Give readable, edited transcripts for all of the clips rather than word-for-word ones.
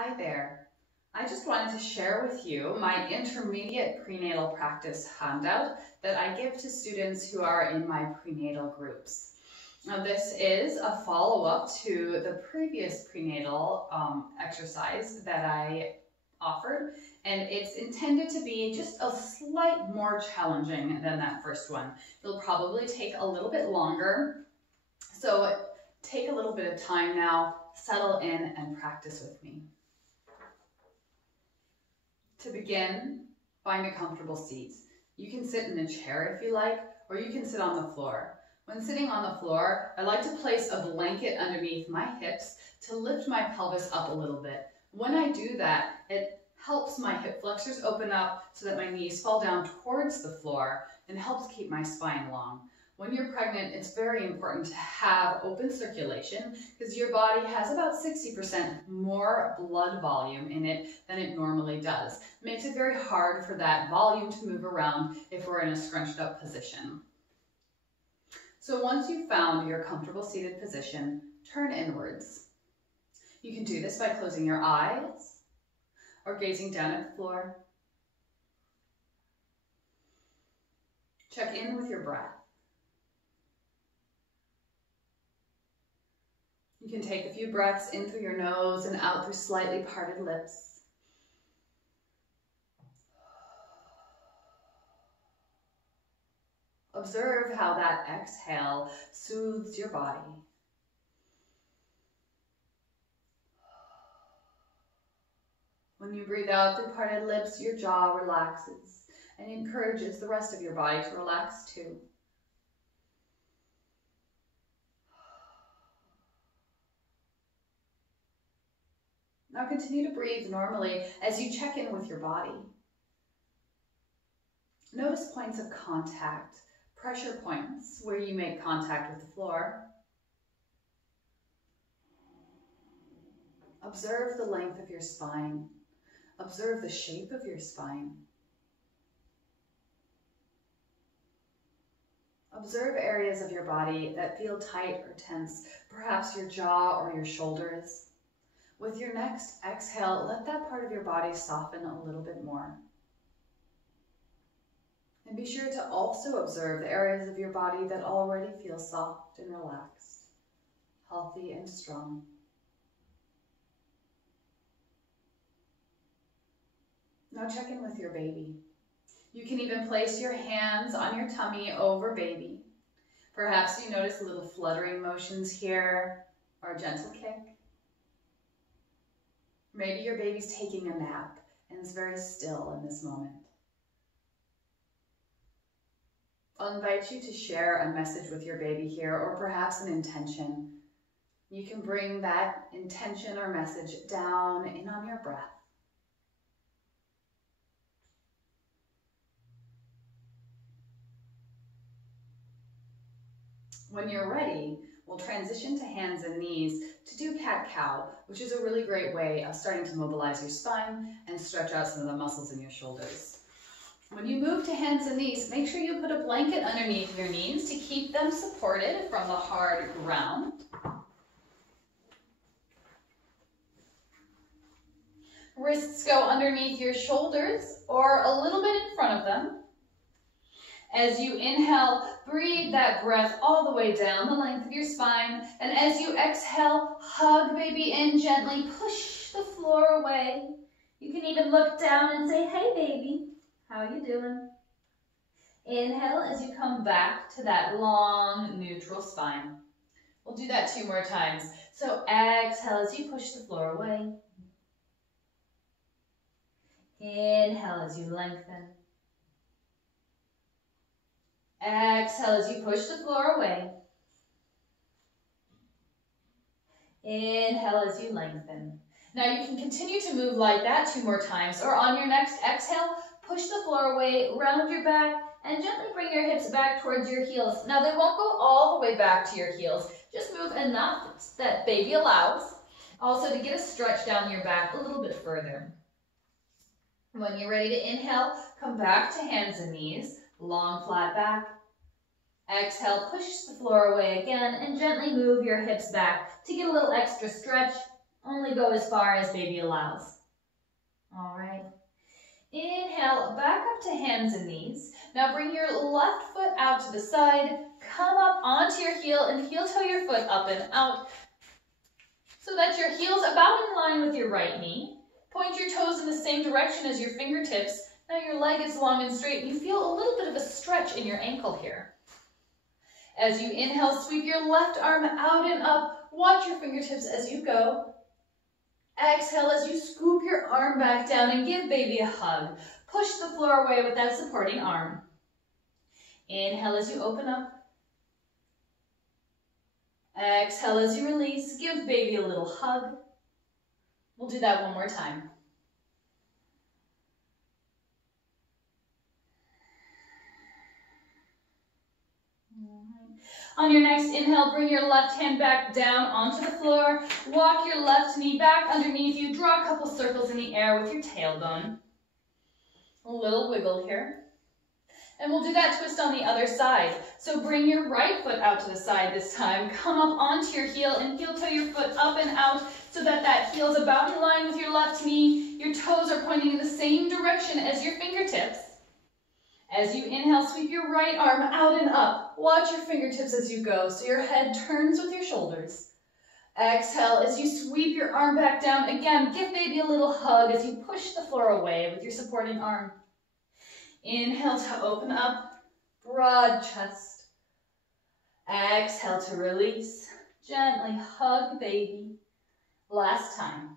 Hi there. I just wanted to share with you my intermediate prenatal practice handout that I give to students who are in my prenatal groups. Now this is a follow-up to the previous prenatal exercise that I offered, and it's intended to be just a slight more challenging than that first one. It'll probably take a little bit longer, so take a little bit of time now, settle in and practice with me. To begin, find a comfortable seat. You can sit in a chair if you like, or you can sit on the floor. When sitting on the floor, I like to place a blanket underneath my hips to lift my pelvis up a little bit. When I do that, it helps my hip flexors open up so that my knees fall down towards the floor and helps keep my spine long. When you're pregnant, it's very important to have open circulation because your body has about 60% more blood volume in it than it normally does. It makes it very hard for that volume to move around if we're in a scrunched up position. So once you've found your comfortable seated position, turn inwards. You can do this by closing your eyes or gazing down at the floor. Check in with your breath. You can take a few breaths in through your nose and out through slightly parted lips. Observe how that exhale soothes your body. When you breathe out through parted lips, your jaw relaxes and encourages the rest of your body to relax too. Now continue to breathe normally as you check in with your body. Notice points of contact, pressure points where you make contact with the floor. Observe the length of your spine. Observe the shape of your spine. Observe areas of your body that feel tight or tense, perhaps your jaw or your shoulders. With your next exhale, let that part of your body soften a little bit more. And be sure to also observe the areas of your body that already feel soft and relaxed, healthy and strong. Now check in with your baby. You can even place your hands on your tummy over baby. Perhaps you notice little fluttering motions here or a gentle kick. Maybe your baby's taking a nap and is very still in this moment. I'll invite you to share a message with your baby here, or perhaps an intention. You can bring that intention or message down in on your breath. When you're ready, we'll transition to hands and knees to do cat-cow, which is a really great way of starting to mobilize your spine and stretch out some of the muscles in your shoulders. When you move to hands and knees, make sure you put a blanket underneath your knees to keep them supported from the hard ground. Wrists go underneath your shoulders or a little bit in front of them. As you inhale, breathe that breath all the way down the length of your spine. And as you exhale, hug baby in gently, push the floor away. You can even look down and say, hey baby, how you doing? Inhale as you come back to that long, neutral spine. We'll do that 2 more times. So exhale as you push the floor away. Inhale as you lengthen. Exhale as you push the floor away. Inhale as you lengthen. Now you can continue to move like that 2 more times, or on your next exhale, push the floor away, round your back, and gently bring your hips back towards your heels. Now they won't go all the way back to your heels. Just move enough that baby allows. Also to get a stretch down your back a little bit further. When you're ready to inhale, come back to hands and knees. Long, flat back. Exhale, push the floor away again and gently move your hips back to get a little extra stretch, Only go as far as baby allows. All right. Inhale, back up to hands and knees. Now bring your left foot out to the side. Come up onto your heel and heel-toe your foot up and out so that your heel's about in line with your right knee. Point your toes in the same direction as your fingertips. Now your leg is long and straight. You feel a little bit of a stretch in your ankle here. As you inhale, sweep your left arm out and up. Watch your fingertips as you go. Exhale as you scoop your arm back down and give baby a hug. Push the floor away with that supporting arm. Inhale as you open up. Exhale as you release. Give baby a little hug. We'll do that one more time. On your next inhale, bring your left hand back down onto the floor. Walk your left knee back underneath you. Draw a couple circles in the air with your tailbone. A little wiggle here. And we'll do that twist on the other side. So bring your right foot out to the side this time. Come up onto your heel and heel-toe your foot up and out so that that heel's about in line with your left knee. Your toes are pointing in the same direction as your fingertips. As you inhale, sweep your right arm out and up. Watch your fingertips as you go so your head turns with your shoulders. Exhale as you sweep your arm back down. Again, give baby a little hug as you push the floor away with your supporting arm. Inhale to open up, broad chest. Exhale to release. Gently hug baby. Last time.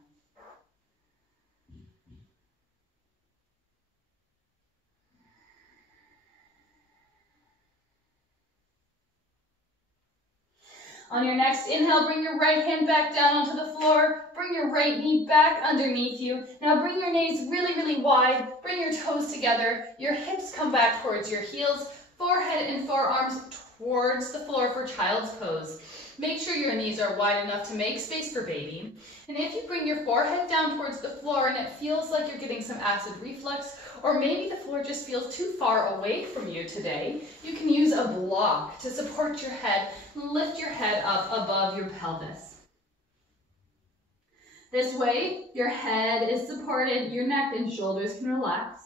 On your next inhale, bring your right hand back down onto the floor. Bring your right knee back underneath you. Now bring your knees really, really wide. Bring your toes together. Your hips come back towards your heels. Forehead and forearms towards the floor for child's pose. Make sure your knees are wide enough to make space for baby. And if you bring your forehead down towards the floor and it feels like you're getting some acid reflux, or maybe the floor just feels too far away from you today, you can use a block to support your head. Lift your head up above your pelvis. This way, your head is supported, your neck and shoulders can relax.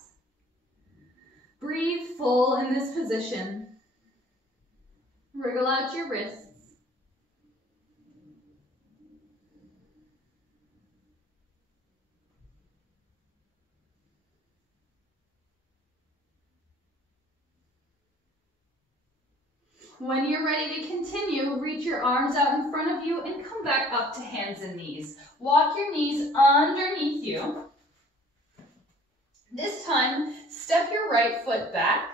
Breathe full in this position. Wriggle out your wrists. When you're ready to continue, reach your arms out in front of you and come back up to hands and knees. Walk your knees underneath you. This time, step your right foot back.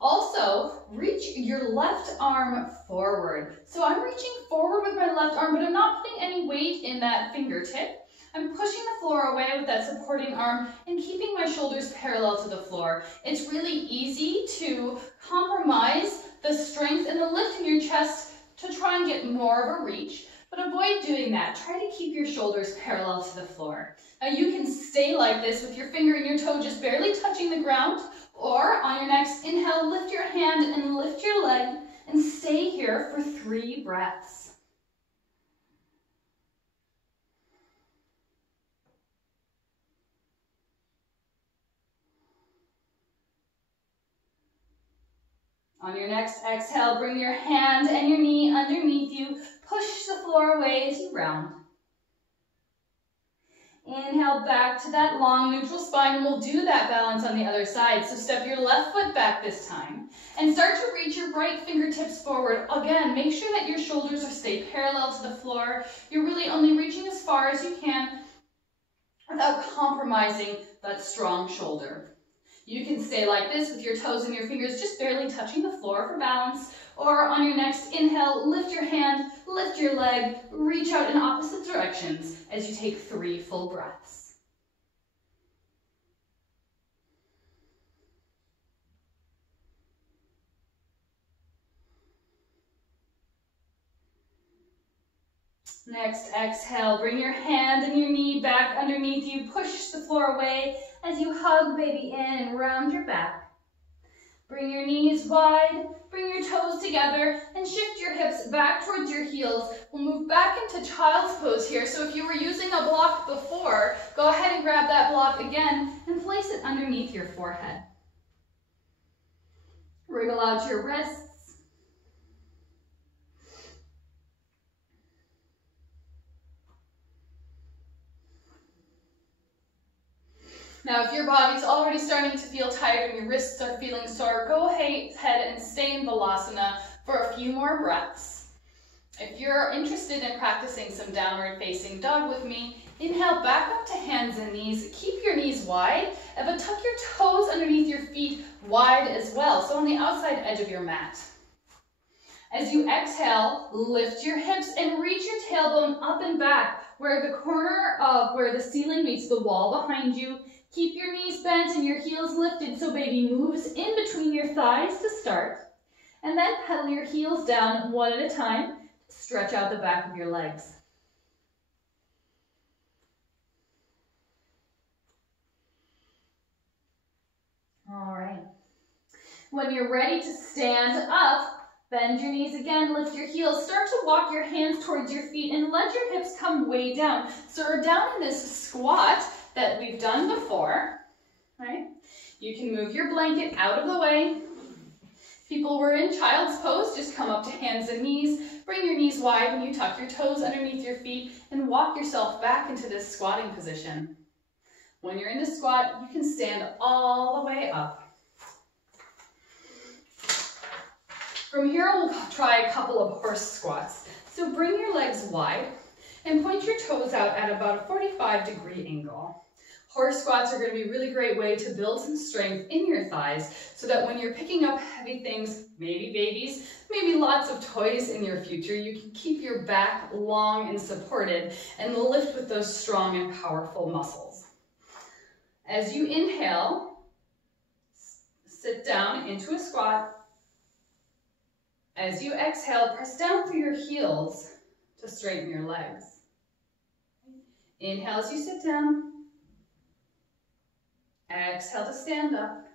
Also, reach your left arm forward. So I'm reaching forward with my left arm, but I'm not putting any weight in that fingertip. I'm pushing the floor away with that supporting arm and keeping my shoulders parallel to the floor. It's really easy to compromise the strength and the lift in your chest to try and get more of a reach, but avoid doing that. Try to keep your shoulders parallel to the floor. Now you can stay like this with your finger and your toe just barely touching the ground, or on your next inhale, lift your hand and lift your leg and stay here for 3 breaths. On your next exhale, bring your hand and your knee underneath you. Push the floor away as you round. Inhale back to that long neutral spine. We'll do that balance on the other side. So step your left foot back this time and start to reach your right fingertips forward. Again, make sure that your shoulders stay parallel to the floor. You're really only reaching as far as you can without compromising that strong shoulder. You can stay like this with your toes and your fingers just barely touching the floor for balance. Or on your next inhale, lift your hand, lift your leg, reach out in opposite directions as you take 3 full breaths. Next exhale, bring your hand and your knee back underneath you. Push the floor away as you hug baby in and round your back. Bring your knees wide, bring your toes together, and shift your hips back towards your heels. We'll move back into child's pose here. So if you were using a block before, go ahead and grab that block again and place it underneath your forehead. Wriggle out your wrists. Now, if your body's already starting to feel tired and your wrists are feeling sore, go ahead and stay in Balasana for a few more breaths. If you're interested in practicing some downward facing dog with me, inhale back up to hands and knees. Keep your knees wide, but tuck your toes underneath your feet wide as well, so on the outside edge of your mat. As you exhale, lift your hips and reach your tailbone up and back, where the corner of where the ceiling meets the wall behind you. Keep your knees bent and your heels lifted so baby moves in between your thighs to start. And then pedal your heels down one at a time. Stretch out the back of your legs. All right. When you're ready to stand up, bend your knees again, lift your heels. Start to walk your hands towards your feet and let your hips come way down. So we're down in this squat that we've done before, right? You can move your blanket out of the way. People were in child's pose, just come up to hands and knees. Bring your knees wide when you tuck your toes underneath your feet and walk yourself back into this squatting position. When you're in the squat, you can stand all the way up. From here, we'll try a couple of horse squats. So bring your legs wide and point your toes out at about a 45-degree angle. Horse squats are going to be a really great way to build some strength in your thighs so that when you're picking up heavy things, maybe babies, maybe lots of toys in your future, you can keep your back long and supported and lift with those strong and powerful muscles. As you inhale, sit down into a squat. As you exhale, press down through your heels to straighten your legs. Inhale as you sit down. Exhale to stand up.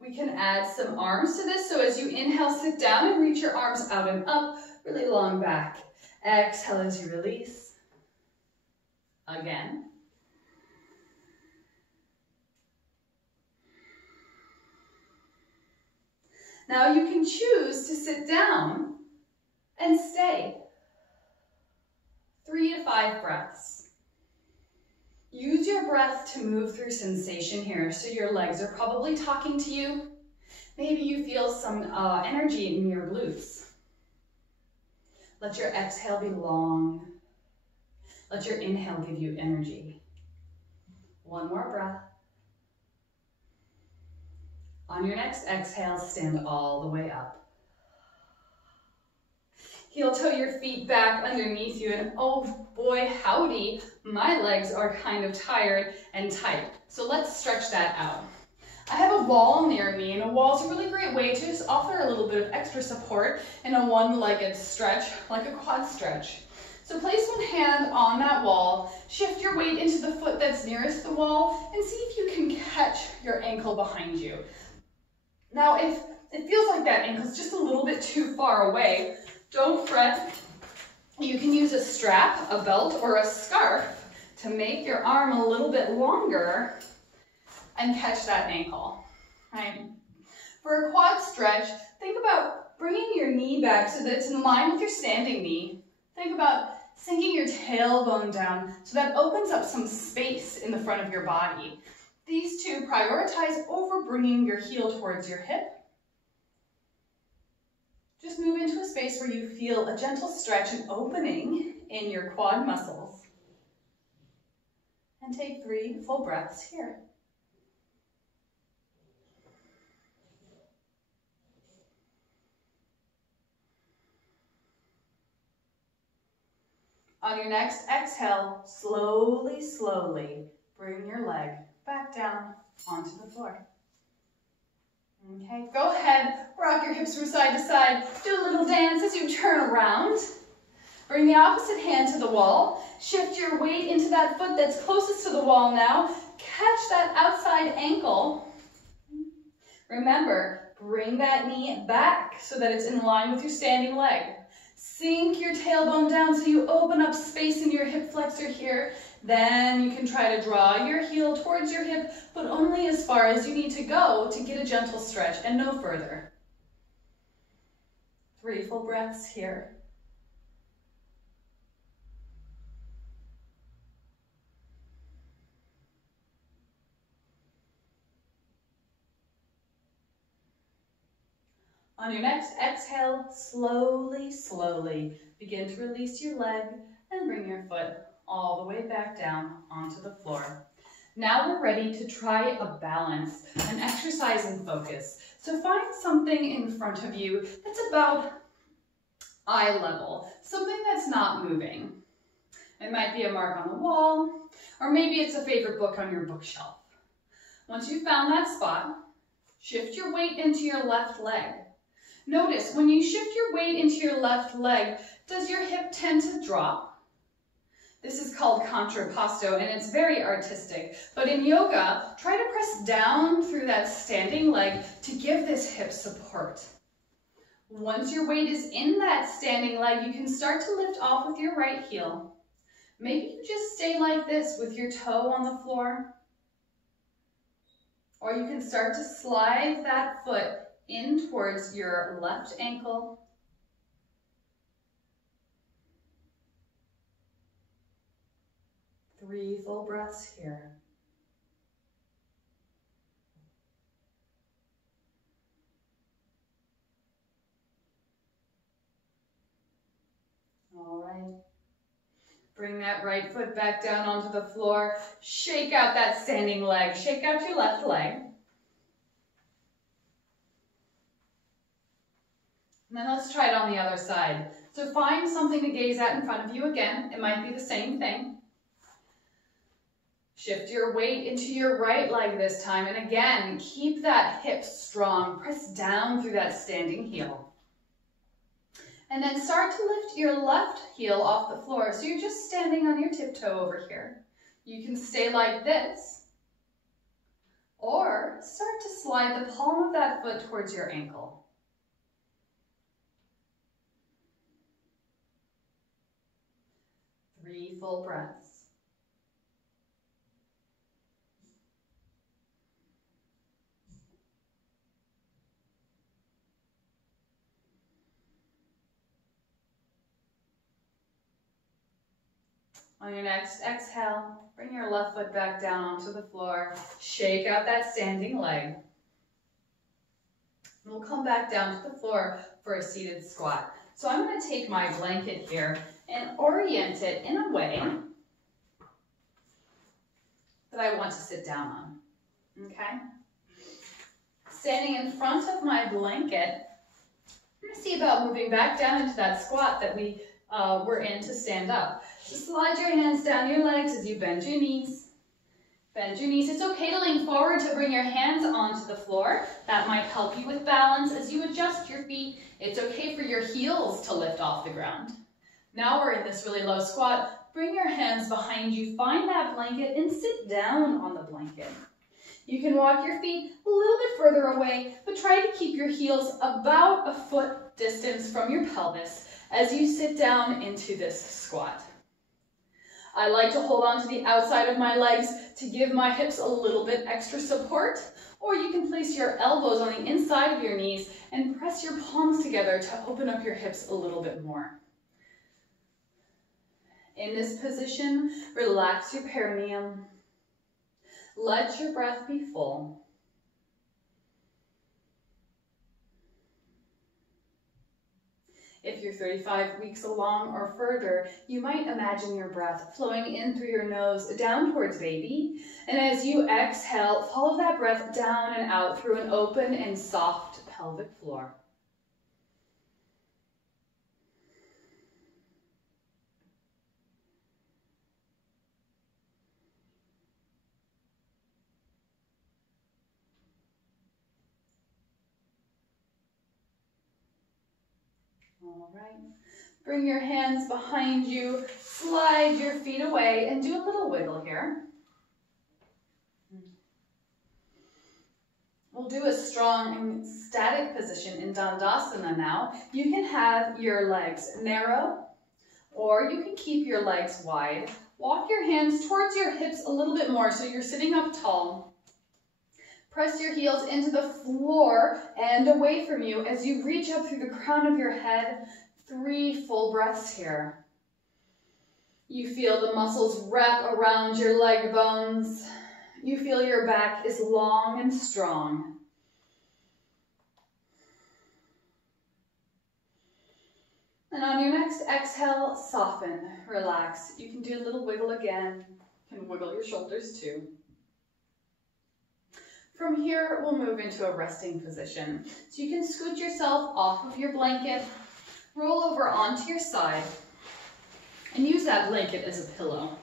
We can add some arms to this. So as you inhale, sit down and reach your arms out and up, really long back. Exhale as you release. Again. Now you can choose to sit down and stay. 3 to 5 breaths. Use your breath to move through sensation here. So your legs are probably talking to you. Maybe you feel some energy in your glutes. Let your exhale be long. Let your inhale give you energy. One more breath. On your next exhale, stand all the way up. Heel toe your feet back underneath you, and oh boy, howdy, my legs are kind of tired and tight. So let's stretch that out. I have a wall near me, and a wall is a really great way to just offer a little bit of extra support in a one-legged stretch, like a quad stretch. So place one hand on that wall, shift your weight into the foot that's nearest the wall, and see if you can catch your ankle behind you. Now, if it feels like that ankle's just a little bit too far away, don't fret. You can use a strap, a belt, or a scarf to make your arm a little bit longer and catch that ankle, right? For a quad stretch, think about bringing your knee back so that it's in line with your standing knee. Think about sinking your tailbone down so that opens up some space in the front of your body. These two prioritize over bringing your heel towards your hip. Just move into a space where you feel a gentle stretch and opening in your quad muscles. And take 3 full breaths here. On your next exhale, slowly, slowly bring your leg back down onto the floor. Okay, go ahead, rock your hips from side to side, do a little dance as you turn around. Bring the opposite hand to the wall, shift your weight into that foot that's closest to the wall now, catch that outside ankle. Remember, bring that knee back so that it's in line with your standing leg. Sink your tailbone down so you open up space in your hip flexor here. Then you can try to draw your heel towards your hip, but only as far as you need to go to get a gentle stretch and no further. 3 full breaths here. On your next exhale, slowly, slowly begin to release your leg and bring your foot all the way back down onto the floor. Now we're ready to try a balance, an exercise in focus. So find something in front of you that's about eye level, something that's not moving. It might be a mark on the wall, or maybe it's a favorite book on your bookshelf. Once you've found that spot, shift your weight into your left leg. Notice, when you shift your weight into your left leg, does your hip tend to drop? This is called contrapposto, and it's very artistic. But in yoga, try to press down through that standing leg to give this hip support. Once your weight is in that standing leg, you can start to lift off with your right heel. Maybe you just stay like this with your toe on the floor. Or you can start to slide that foot in towards your left ankle. Three full breaths here. All right. Bring that right foot back down onto the floor. Shake out that standing leg. Shake out your left leg. And then let's try it on the other side. So find something to gaze at in front of you again. It might be the same thing. Shift your weight into your right leg this time. And again, keep that hip strong. Press down through that standing heel. And then start to lift your left heel off the floor. So you're just standing on your tiptoe over here. You can stay like this. Or start to slide the palm of that foot towards your ankle. 3 full breaths. On your next exhale, bring your left foot back down onto the floor. Shake out that standing leg. And we'll come back down to the floor for a seated squat. So I'm going to take my blanket here and orient it in a way that I want to sit down on, okay? Standing in front of my blanket, I'm going to see about moving back down into that squat that we were in to stand up. So slide your hands down your legs as you bend your knees. Bend your knees. It's okay to lean forward to bring your hands onto the floor. That might help you with balance as you adjust your feet. It's okay for your heels to lift off the ground. Now we're in this really low squat. Bring your hands behind you. Find that blanket and sit down on the blanket. You can walk your feet a little bit further away, but try to keep your heels about a foot distance from your pelvis as you sit down into this squat. I like to hold on to the outside of my legs to give my hips a little bit extra support, or you can place your elbows on the inside of your knees and press your palms together to open up your hips a little bit more. In this position, relax your perineum. Let your breath be full. If you're 35 weeks along or further, you might imagine your breath flowing in through your nose down towards baby. And as you exhale, follow that breath down and out through an open and soft pelvic floor. All right, bring your hands behind you, slide your feet away, and do a little wiggle here. We'll do a strong and static position in Dandasana now. You can have your legs narrow, or you can keep your legs wide. Walk your hands towards your hips a little bit more so you're sitting up tall. Press your heels into the floor and away from you as you reach up through the crown of your head. 3 full breaths here. You feel the muscles wrap around your leg bones. You feel your back is long and strong. And on your next exhale, soften, relax. You can do a little wiggle again. You can wiggle your shoulders too. From here, we'll move into a resting position. So you can scoot yourself off of your blanket, roll over onto your side, and use that blanket as a pillow.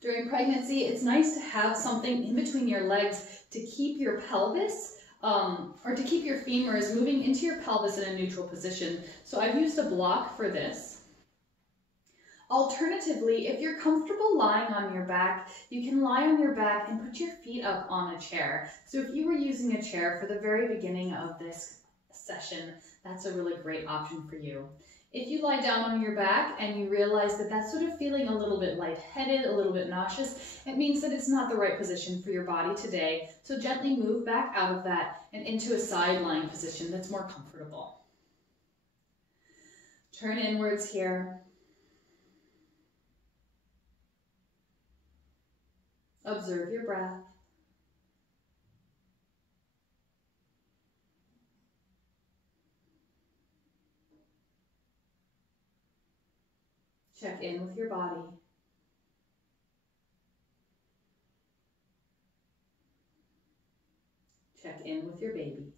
During pregnancy, it's nice to have something in between your legs to keep your pelvis, or to keep your femurs moving into your pelvis in a neutral position. So I've used a block for this. Alternatively, if you're comfortable lying on your back, you can lie on your back and put your feet up on a chair. So if you were using a chair for the very beginning of this session, that's a really great option for you. If you lie down on your back and you realize that that's sort of feeling a little bit lightheaded, a little bit nauseous, it means that it's not the right position for your body today. So gently move back out of that and into a side lying position that's more comfortable. Turn inwards here. Observe your breath. Check in with your body. Check in with your baby.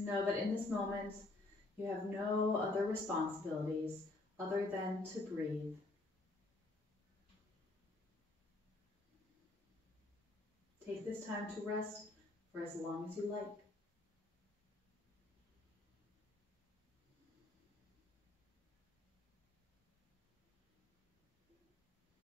Know that in this moment, you have no other responsibilities other than to breathe. Take this time to rest for as long as you like.